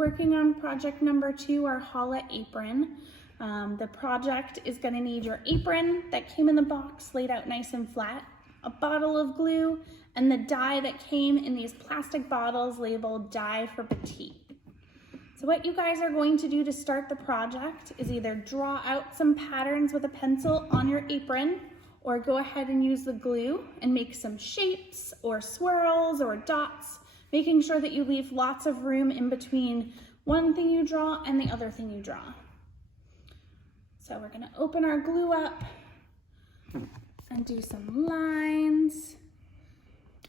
working on project number 2, our challah apron. The project is going to need your apron that came in the box laid out nice and flat, a bottle of glue, and the dye that came in these plastic bottles labeled Dye for Batik. So what you guys are going to do to start the project is either draw out some patterns with a pencil on your apron, or go ahead and use the glue and make some shapes or swirls or dots, making sure that you leave lots of room in between one thing you draw and the other thing you draw. So we're gonna open our glue up and do some lines.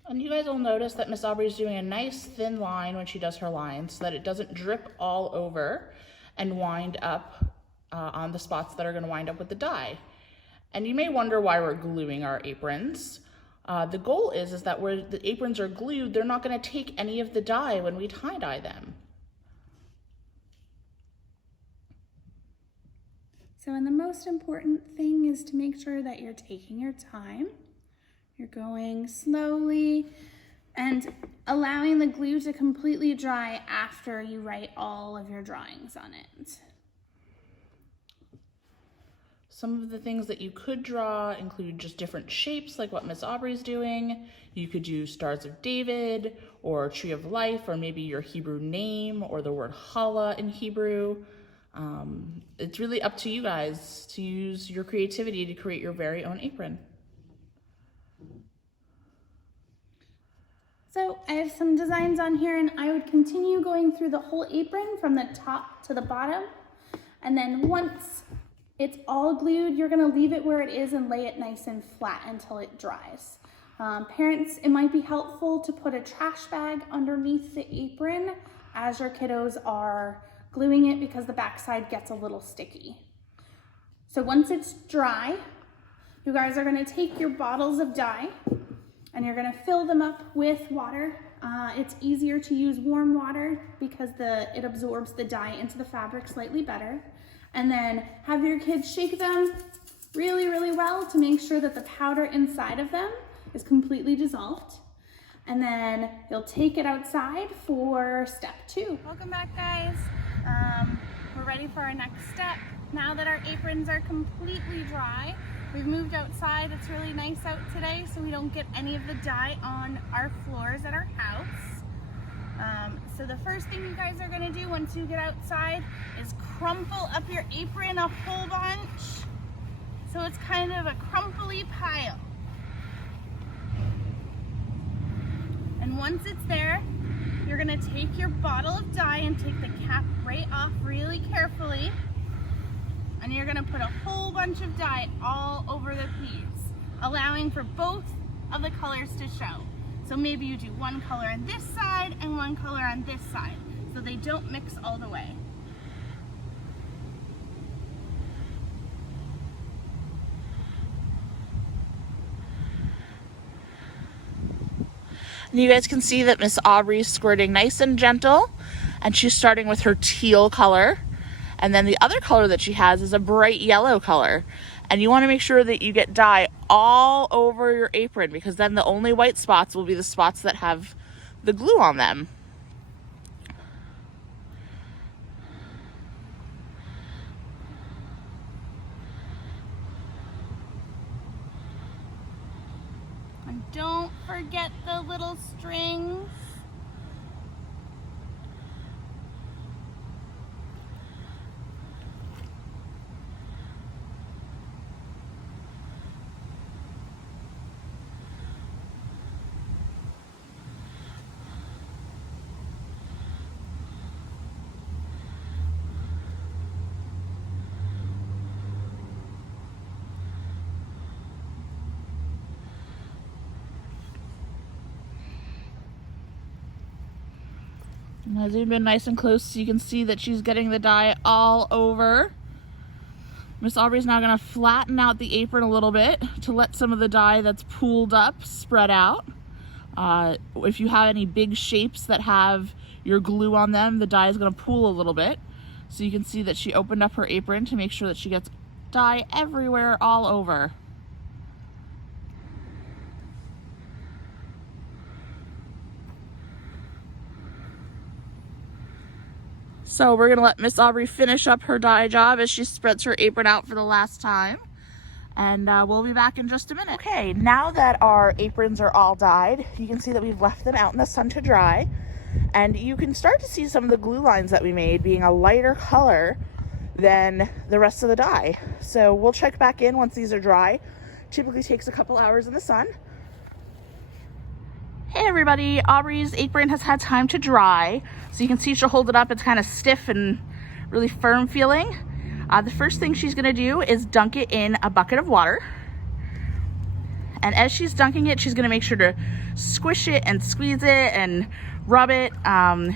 And you guys will notice that Miss Aubrey's doing a nice thin line when she does her lines so that it doesn't drip all over and wind up on the spots that are gonna wind up with the dye. And you may wonder why we're gluing our aprons. The goal is that where the aprons are glued, they're not gonna take any of the dye when we tie-dye them. So, and the most important thing is to make sure that you're taking your time. You're going slowly and allowing the glue to completely dry after you write all of your drawings on it. Some of the things that you could draw include just different shapes like what Miss Aubrey's doing. You could do Stars of David or Tree of Life, or maybe your Hebrew name or the word challah in Hebrew. It's really up to you guys to use your creativity to create your very own apron. So I have some designs on here, and I would continue going through the whole apron from the top to the bottom. And then once it's all glued, you're gonna leave it where it is and lay it nice and flat until it dries. Parents, it might be helpful to put a trash bag underneath the apron as your kiddos are gluing it, because the backside gets a little sticky. So once it's dry, you guys are gonna take your bottles of dye and you're gonna fill them up with water. It's easier to use warm water because it absorbs the dye into the fabric slightly better. And then have your kids shake them really, really well to make sure that the powder inside of them is completely dissolved. And then you'll take it outside for step 2. Welcome back, guys. We're ready for our next step. Now that our aprons are completely dry, we've moved outside. It's really nice out today, so we don't get any of the dye on our floors at our house. So the first thing you guys are gonna do once you get outside is crumple up your apron a whole bunch, so it's kind of a crumply pile. And once it's there, you're gonna take your bottle of dye and take the cap right off really carefully. And you're gonna put a whole bunch of dye all over the piece, allowing for both of the colors to show. So maybe you do one color on this side and one color on this side, so they don't mix all the way. And you guys can see that Miss Aubrey's squirting nice and gentle, and she's starting with her teal color. And then the other color that she has is a bright yellow color. And you want to make sure that you get dye all over your apron, because then the only white spots will be the spots that have the glue on them. And don't forget the little strings. And I zoomed in nice and close so you can see that she's getting the dye all over. Miss Aubrey's now gonna flatten out the apron a little bit to let some of the dye that's pooled up spread out. If you have any big shapes that have your glue on them, the dye is gonna pool a little bit. So you can see that she opened up her apron to make sure that she gets dye everywhere all over. So we're gonna let Miss Aubrey finish up her dye job as she spreads her apron out for the last time. And we'll be back in just a minute. Okay, now that our aprons are all dyed, you can see that we've left them out in the sun to dry. And you can start to see some of the glue lines that we made being a lighter color than the rest of the dye. So we'll check back in once these are dry. Typically takes a couple hours in the sun. Hey everybody, Aubrey's apron has had time to dry. So you can see she'll hold it up, it's kind of stiff and really firm feeling. The first thing she's gonna do is dunk it in a bucket of water. And as she's dunking it, she's gonna make sure to squish it and squeeze it and rub it.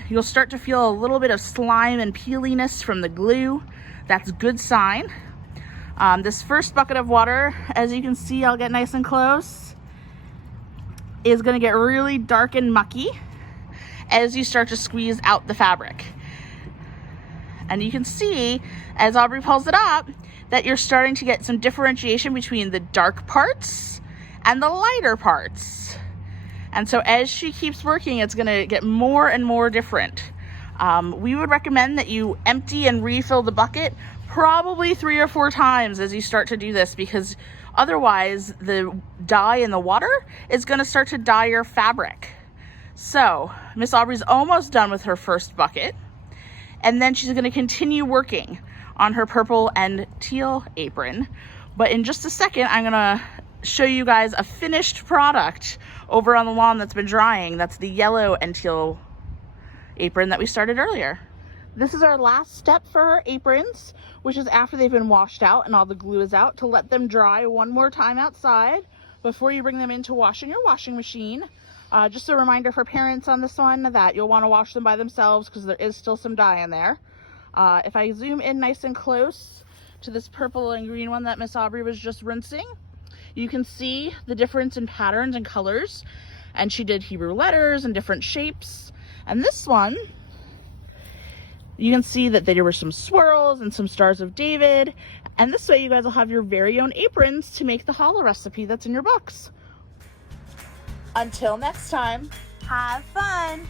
You'll start to feel a little bit of slime and peeliness from the glue. That's a good sign. This first bucket of water, as you can see, I'll get nice and close, is gonna get really dark and mucky as you start to squeeze out the fabric. And you can see, as Aubrey pulls it up, that you're starting to get some differentiation between the dark parts and the lighter parts. And so as she keeps working, it's gonna get more and more different. We would recommend that you empty and refill the bucket probably 3 or 4 times as you start to do this, because otherwise the dye in the water is gonna start to dye your fabric. So Miss Aubrey's almost done with her first bucket. And then she's gonna continue working on her purple and teal apron. But in just a second, I'm gonna show you guys a finished product over on the lawn that's been drying. That's the yellow and teal apron that we started earlier. This is our last step for our aprons, which is after they've been washed out and all the glue is out, to let them dry one more time outside before you bring them in to wash in your washing machine. Just a reminder for parents on this one that you'll want to wash them by themselves because there is still some dye in there. If I zoom in nice and close to this purple and green one that Miss Aubrey was just rinsing, you can see the difference in patterns and colors. And she did Hebrew letters and different shapes. And this one, you can see that there were some swirls and some stars of David. And this way you guys will have your very own aprons to make the challah recipe that's in your books. Until next time, Have fun!